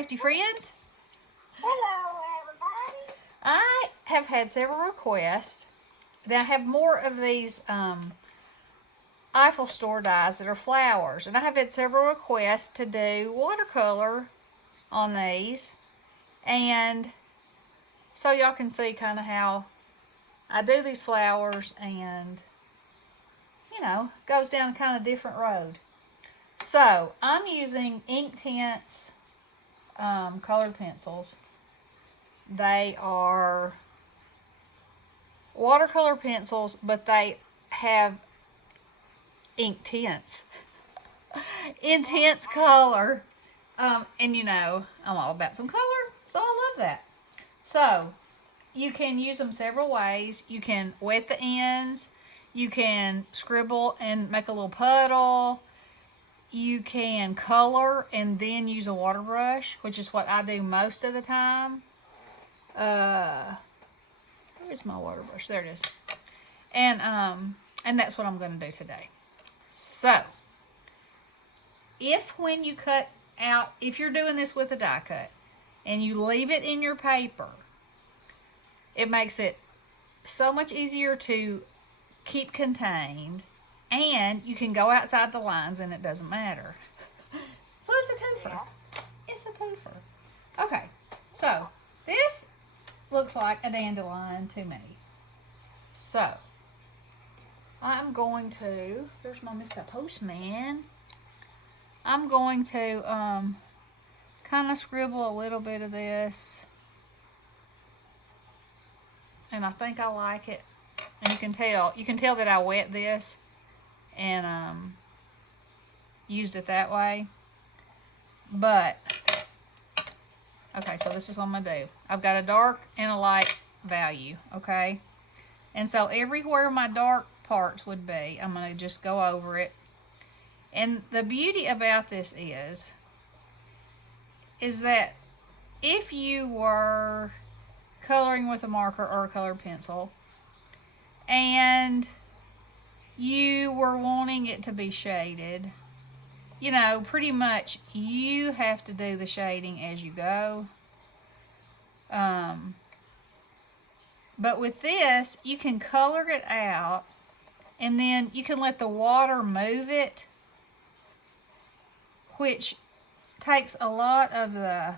crafty friends. Hello, everybody. I have had several requests. Now I have more of these Eiffel Store dies that are flowers, and I have had several requests to do watercolor on these, and so y'all can see kind of how I do these flowers, and goes down a kind of different road. So I'm using Inktense colored pencils. They are watercolor pencils, but they have ink tints, intense color. And I'm all about some color, so I love that. So you can use them several ways. You can wet the ends. You can scribble and make a little puddle. You can color and then use a water brush, which is what I do most of the time. Where's my water brush? There it is. And that's what I'm going to do today. So, when you cut out, if you're doing this with a die cut and you leave it in your paper, it makes it so much easier to keep contained, and you can go outside the lines and it doesn't matter. So it's a twofer. It's a twofer. Okay, so this looks like a dandelion to me. So I'm going to, there's my Mr. Postman. I'm going to kind of scribble a little bit of this. And I think I like it. And you can tell that I wet this and used it that way. But, okay, so this is what I'm going to do. I've got a dark and a light value, okay? And so everywhere my dark parts would be, I'm going to just go over it. And the beauty about this is that if you were coloring with a marker or a colored pencil and you were wanting it to be shaded, pretty much you have to do the shading as you go. But with this, you can color it out and then you can let the water move it, which takes a lot of the,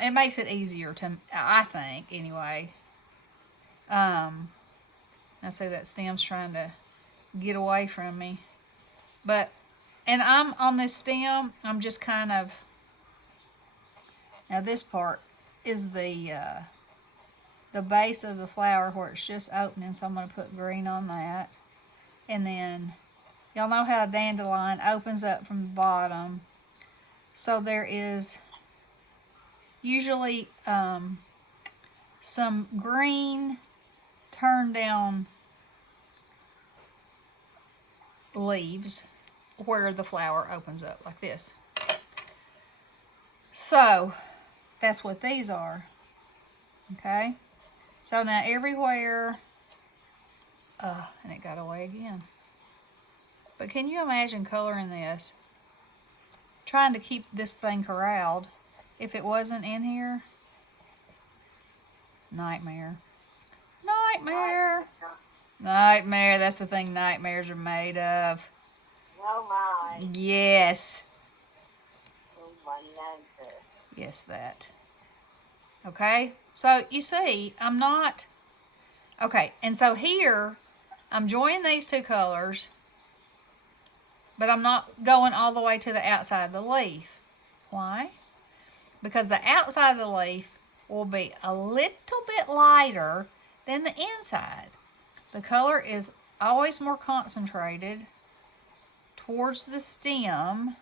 it makes it easier to, I think, anyway. I see that stem's trying to get away from me. And I'm on this stem, I'm just kind of, now this part is the base of the flower where it's just opening, so I'm going to put green on that. And then, y'all know how a dandelion opens up from the bottom. So there is usually some green turned down leaves where the flower opens up like this. So that's what these are. Okay? So now everywhere, and it got away again. But can you imagine coloring this? Trying to keep this thing corralled. If it wasn't in here, nightmare. Nightmare. Nightmare. That's the thing nightmares are made of. Oh my. Yes. Oh my neighbor. Yes, that. Okay. So you see, I'm not. Okay. And so here, I'm joining these two colors, but I'm not going all the way to the outside of the leaf. Why? Because the outside of the leaf will be a little bit lighter than the inside. The color is always more concentrated towards the stem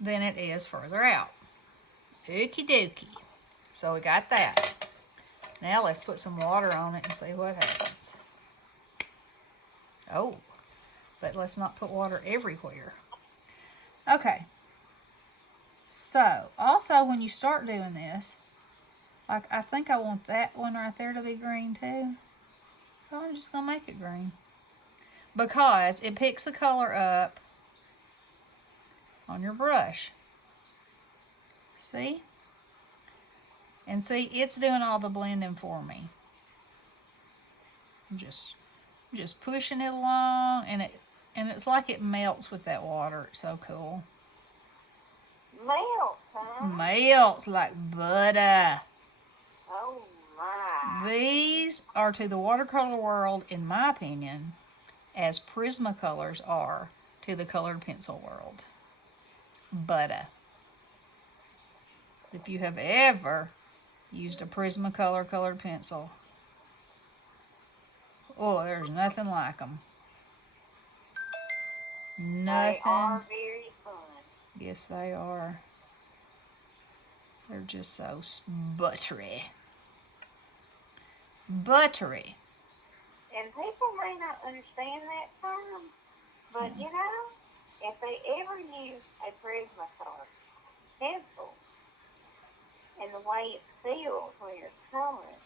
than it is further out. Okie dokie. So we got that. Now let's put some water on it and see what happens. Oh, but let's not put water everywhere. Okay. So, also when you start doing this, like I think I want that one right there to be green too. So I'm just going to make it green. Because it picks the color up on your brush. See? And see, it's doing all the blending for me. I'm just pushing it along, and it's like it melts with that water. It's so cool. Melt, huh? Melts like butter. Oh my. These are to the watercolor world, in my opinion, as Prismacolors are to the colored pencil world. Butter. If you have ever used a Prismacolor colored pencil, oh, there's nothing like them. Nothing. They are very fun. Yes, they are. They're just so buttery. Buttery. And people may not understand that term, but you know, if they ever use a Prismacolor pencil and the way it feels when you're coloring,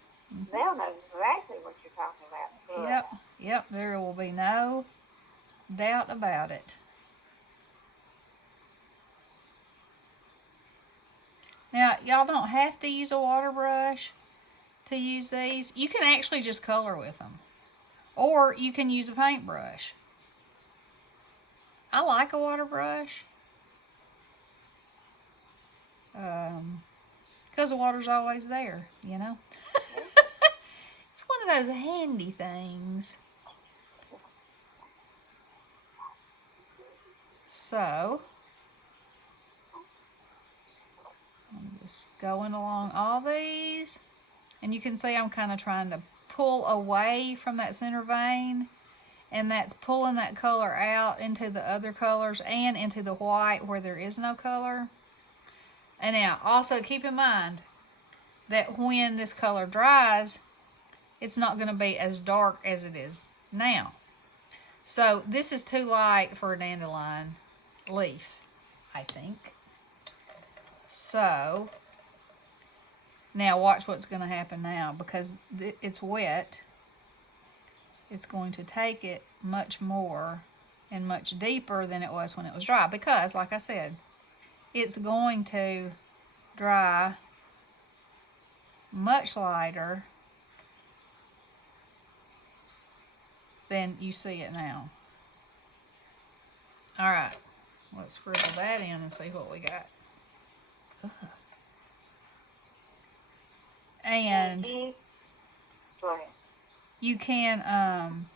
they'll know exactly what you're talking about. Yep, there will be no doubt about it. Now, y'all don't have to use a water brush to use these. You can actually just color with them. Or you can use a paintbrush. I like a water brush. Because the water's always there, you know. It's one of those handy things. So, I'm just going along all these. And you can see I'm kind of trying to pull away from that center vein. And that's pulling that color out into the other colors and into the white where there is no color. And now, also keep in mind that when this color dries, it's not going to be as dark as it is now. So this is too light for a dandelion leaf, I think. So now watch what's going to happen now, because it's wet. It's going to take it much more and much deeper than it was when it was dry, because like I said, it's going to dry much lighter than you see it now. Alright, let's scribble that in and see what we got. Ugh. And you can,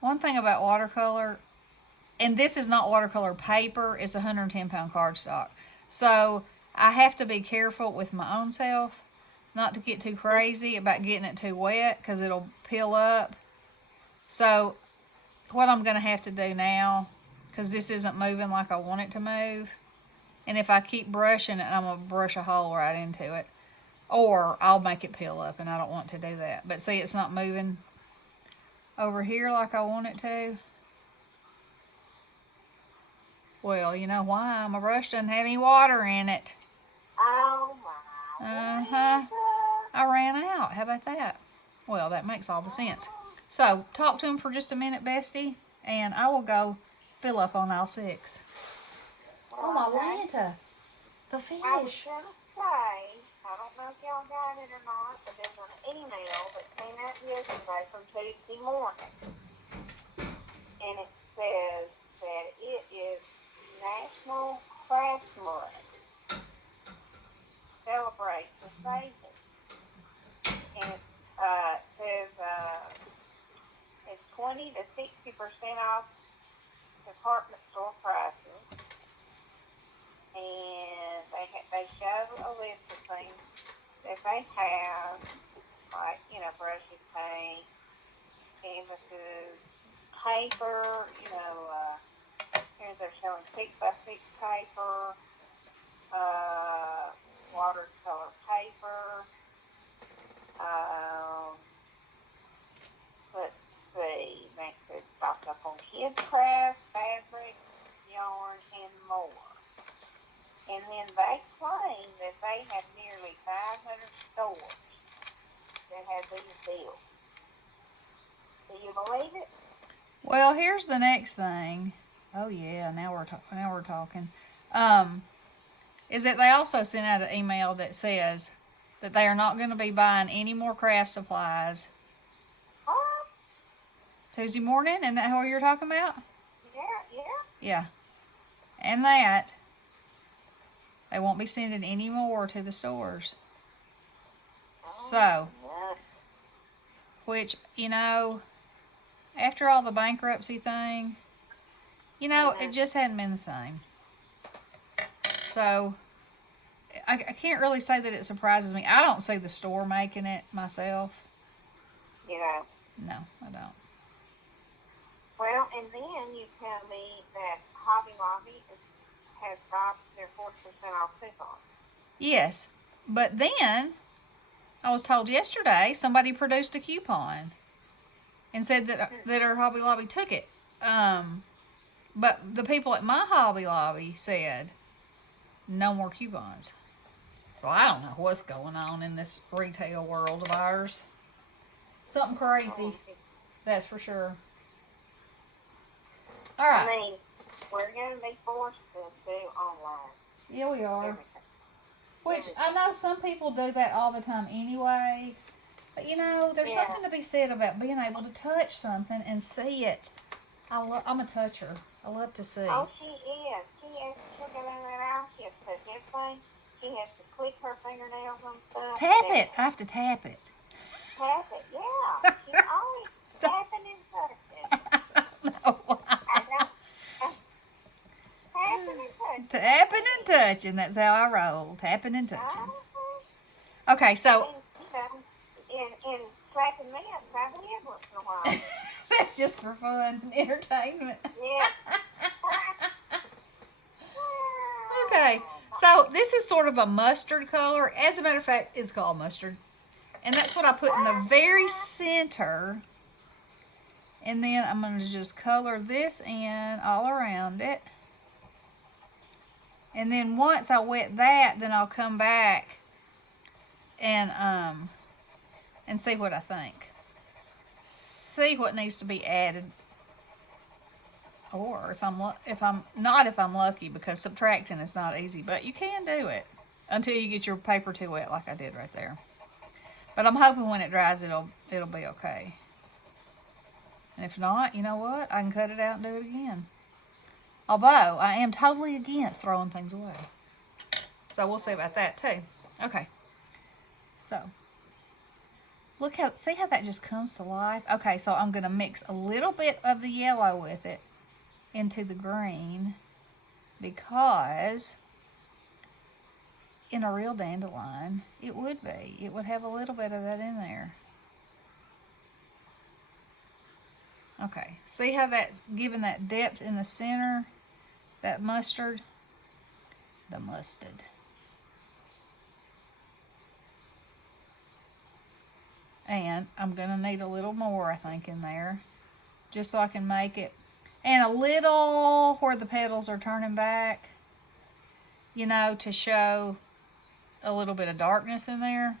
one thing about watercolor, and this is not watercolor paper, it's 110 pound cardstock. So I have to be careful with my own self not to get too crazy about getting it too wet, because it'll peel up. So what I'm going to have to do now, because this isn't moving like I want it to move, and if I keep brushing it, I'm going to brush a hole right into it. Or I'll make it peel up, and I don't want to do that. But see, it's not moving over here like I want it to. Well, you know why? My brush doesn't have any water in it. Oh my. I ran out. How about that? Well, that makes all the sense. So, talk to him for just a minute, Bestie, and I will go fill up on aisle 6. Oh, my Lanta. The fish. I was going to say, I don't know if y'all got it or not, but there's an email that came out yesterday from Tuesday morning. And it says that it is National Craft Month. Celebrates the season. And it says it's 20 to 60% off department store prices. And they show a list of things that they have, like, you know, brushes, paint, canvases, paper, you know, here they're showing 6x6 paper, watercolor paper, let's see, next it's stocked up on kids craft, fabric, yarn, and more. And then they claim that they have nearly 500 stores that have these deals. Do you believe it? Well, here's the next thing. Oh yeah, now we're talking. is that they also sent out an email that says that they are not going to be buying any more craft supplies Oh, Tuesday morning. Isn't that what you're talking about? yeah. Yeah. And that they won't be sending any more to the stores. So, Yeah. which, after all the bankruptcy thing, it just hadn't been the same. So, I can't really say that it surprises me. I don't see the store making it myself. You know. No, I don't. Well, and then you tell me that Hobby Lobby has got their 40% off coupon. Yes, but then I was told yesterday somebody produced a coupon and said that our Hobby Lobby took it. But the people at my Hobby Lobby said no more coupons. So I don't know what's going on in this retail world of ours. Something crazy, that's for sure. All right. I mean, we're going to be forced to do online. Yeah, we are. Everything. Which I know some people do that all the time anyway. But there's something to be said about being able to touch something and see it. I'm a toucher. I love to see. Oh, she is. She'll get in that house. She has to touch everything. She has to click her fingernails on stuff. Tap it. I have to tap it. Tap it, yeah. She's always tapping and touching. No. I don't. Tapping and touching. Tapping and touching. That's how I roll. Tapping and touching. Uh-huh. Okay, so. And slapping me upside the head once in a while. That's just for fun, entertainment. Yeah. Okay, so this is sort of a mustard color. As a matter of fact, it's called mustard. And that's what I put in the very center. And then I'm going to just color this in all around it. And then once I wet that, then I'll come back and see what I think. See what needs to be added. Or if I'm lucky, because subtracting is not easy, but you can do it until you get your paper too wet, like I did right there. But I'm hoping when it dries, it'll be okay. And if not, you know what? I can cut it out and do it again. Although I am totally against throwing things away, so we'll see about that too. Okay. So see how that just comes to life. Okay, so I'm gonna mix a little bit of the yellow with it into the green, because in a real dandelion it would have a little bit of that in there. Okay, see how that's giving that depth in the center, that mustard, the mustard. And I'm gonna need a little more, I think, in there, just so I can make it. And a little where the petals are turning back, to show a little bit of darkness in there.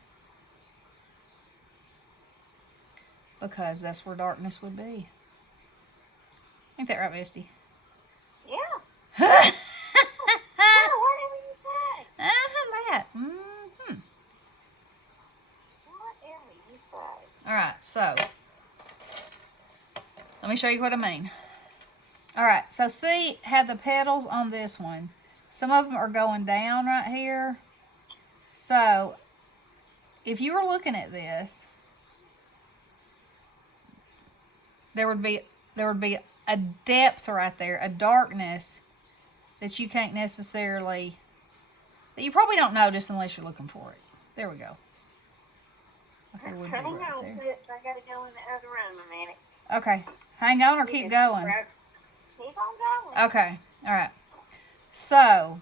Because that's where darkness would be. Ain't that right, Misty? Yeah. Whatever you say. That. Whatever you say. Alright, so let me show you what I mean. Alright, so see how the petals on this one, some of them are going down right here. So if you were looking at this, there would be a depth right there, a darkness that you can't necessarily, that you probably don't notice unless you're looking for it. There we go. Okay, it would be right there. I gotta go in the other room a minute. Okay, hang on or keep going. Keep on going. Okay, all right. So,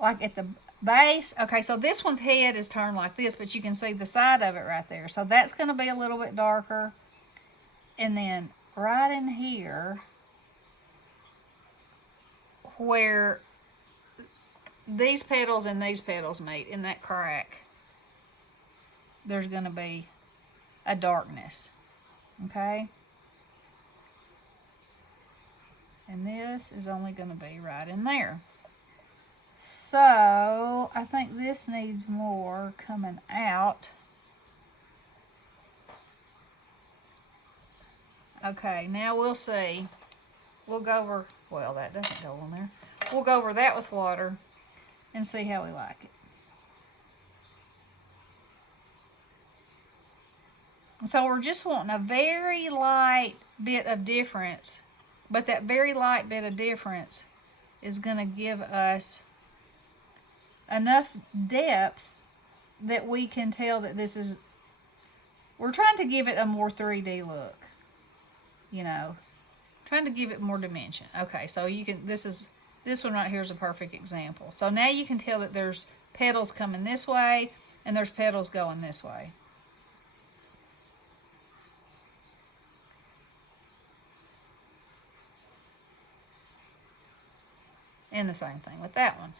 like at the base, okay, so this one's head is turned like this, but you can see the side of it right there. So that's going to be a little bit darker. And then right in here, where these petals and these petals meet, in that crack, there's going to be a darkness. Okay? And this is only going to be right in there. So I think this needs more coming out. Okay, now we'll see. We'll go over, well, that doesn't go on there. We'll go over that with water and see how we like it. And so we're just wanting a very light bit of difference, but that very light bit of difference is going to give us enough depth that we can tell that this is, we're trying to give it a more 3D look, you know, trying to give it more dimension. Okay, so you can, this one right here is a perfect example. So now you can tell that there's petals coming this way and there's petals going this way. And the same thing with that one.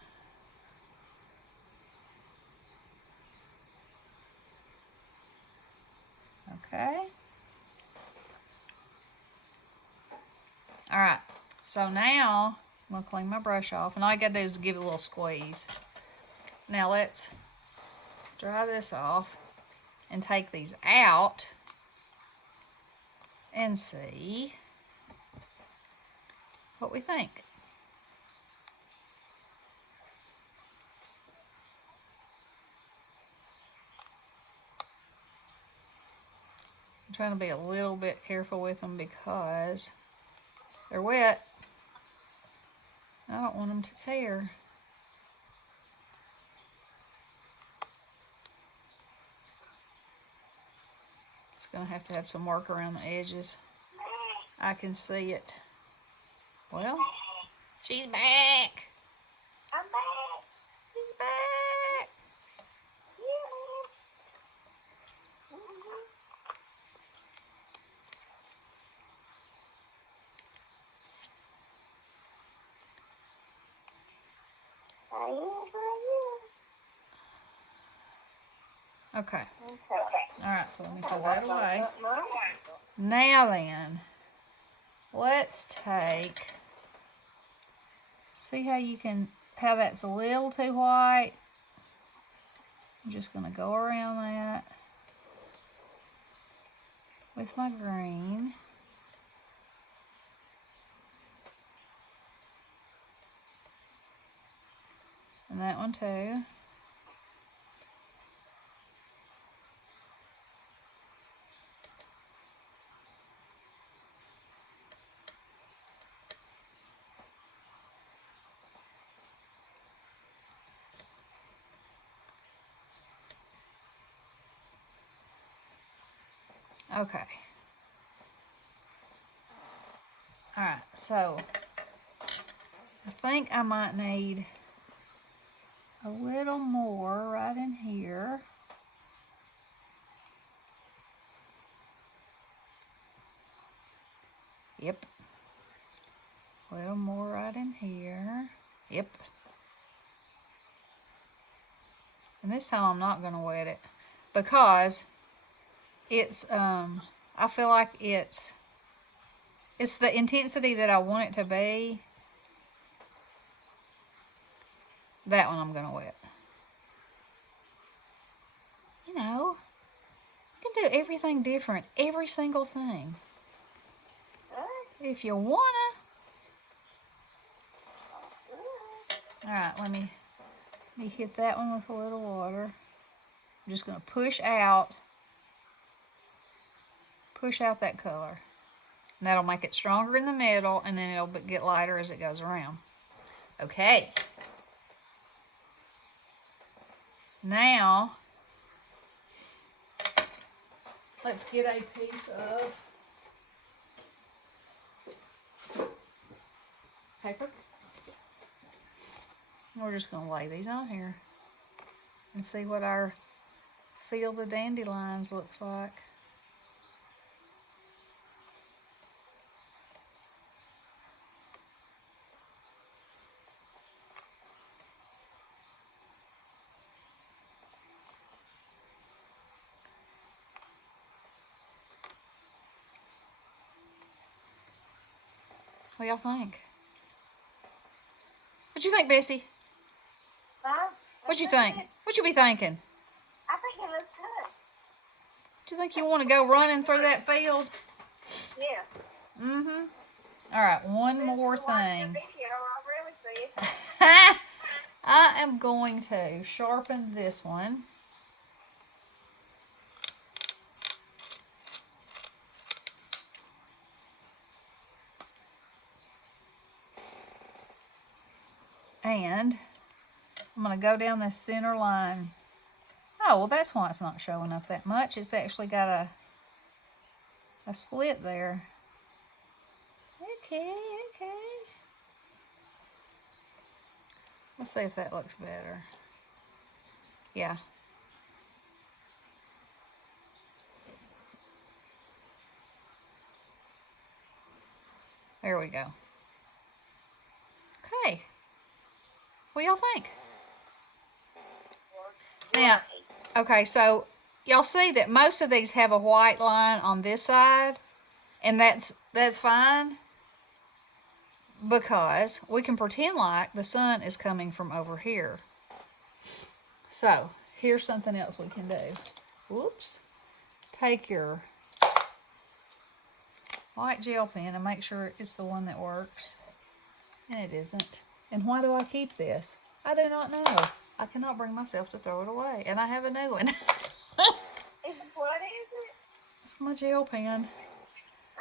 Okay. All right. So now I'm going to clean my brush off. And all I got to do is give it a little squeeze. Now let's dry this off and take these out and see what we think. I'm trying to be a little bit careful with them because they're wet. I don't want them to tear. It's going to have some work around the edges. I can see it. Well, she's back. I'm back. She's back. Okay. Alright, so let me throw that away. Now then, let's take, see how that's a little too white? I'm just going to go around that with my green. And that one too. Okay. Alright, so I think I might need a little more right in here. Yep. A little more right in here. Yep. And this time I'm not going to wet it because it's, I feel like it's the intensity that I want it to be. That one I'm going to wet. You know, you can do everything different, every single thing. If you wanna. Alright, let me hit that one with a little water. I'm just going to push out that color. And that'll make it stronger in the middle, and then it'll get lighter as it goes around. Okay. Now, let's get a piece of paper. We're just going to lay these on here and see what our field of dandelions looks like. What y'all think? What you think, Bessie? What you think? What you be thinking? I think it looks good. Do you think you want to go running through that field? Yeah. Mm-hmm. All right, one more thing. I really see it. I am going to sharpen this one. And I'm going to go down this center line. Oh, well, that's why it's not showing up that much. It's actually got a split there. Okay. Let's see if that looks better. Yeah. There we go. Okay. What do y'all think? Now, okay, so y'all see that most of these have a white line on this side, and that's fine because we can pretend like the sun is coming from over here. So, here's something else we can do. Whoops. Take your white gel pen and make sure it's the one that works. And it isn't. And why do I keep this? I do not know. I cannot bring myself to throw it away. And I have a new one. What is it? It's my gel pen.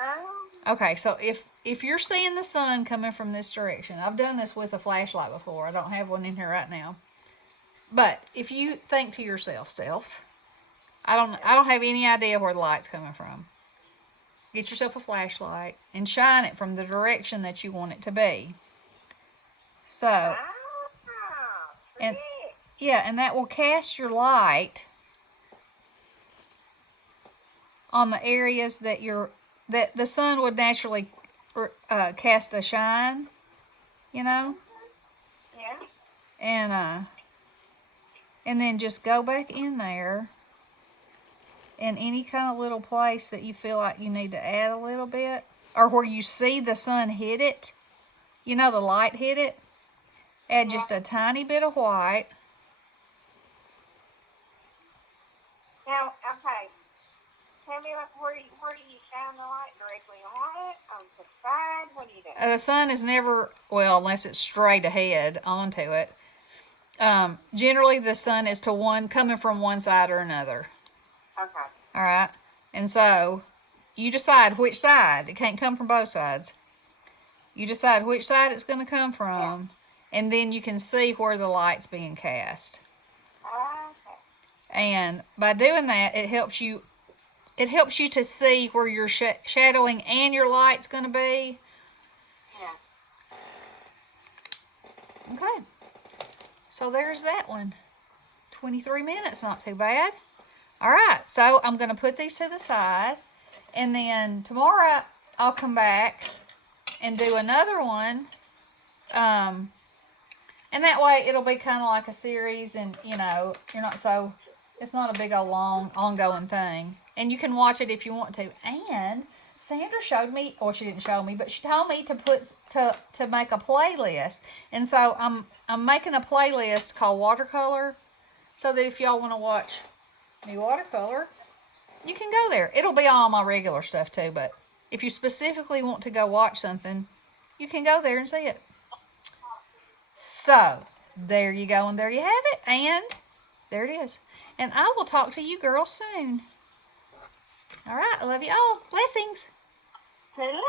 Oh. Okay, so if you're seeing the sun coming from this direction, I've done this with a flashlight before. I don't have one in here right now. But if you think to yourself, I don't have any idea where the light's coming from. Get yourself a flashlight and shine it from the direction that you want it to be. So, and yeah, and that will cast your light on the areas that the sun would naturally cast a shine, you know. Yeah. And then just go back in there, in any kind of little place that you feel like you need to add a little bit, or where you see the sun hit it, you know, the light hit it. Add just a tiny bit of white. Now, okay. Tell me where do you shine the light directly on it? On the side? What do you do? The sun is never, well, unless it's straight ahead onto it. Generally, the sun is coming from one side or another. Okay. All right. And so you decide which side. It can't come from both sides. You decide which side it's going to come from, and then you can see where the light's being cast. Okay. And by doing that, it helps you to see where your shadowing and your light's going to be. Yeah. Okay. So there's that one. 23 minutes, not too bad. All right, so I'm going to put these to the side, and then tomorrow I'll come back and do another one, and that way it'll be kind of like a series, and you know, it's not a big old long ongoing thing, and you can watch it if you want to. And Sandra showed me, or she didn't show me, but she told me to to make a playlist, and so I'm making a playlist called Watercolor, so that if y'all want to watch me watercolor, you can go there. It'll be all my regular stuff too, but if you specifically want to go watch something, you can go there and see it. So, there you go, and there you have it, and there it is. And I will talk to you girls soon. All right, I love you all. Blessings. Hello.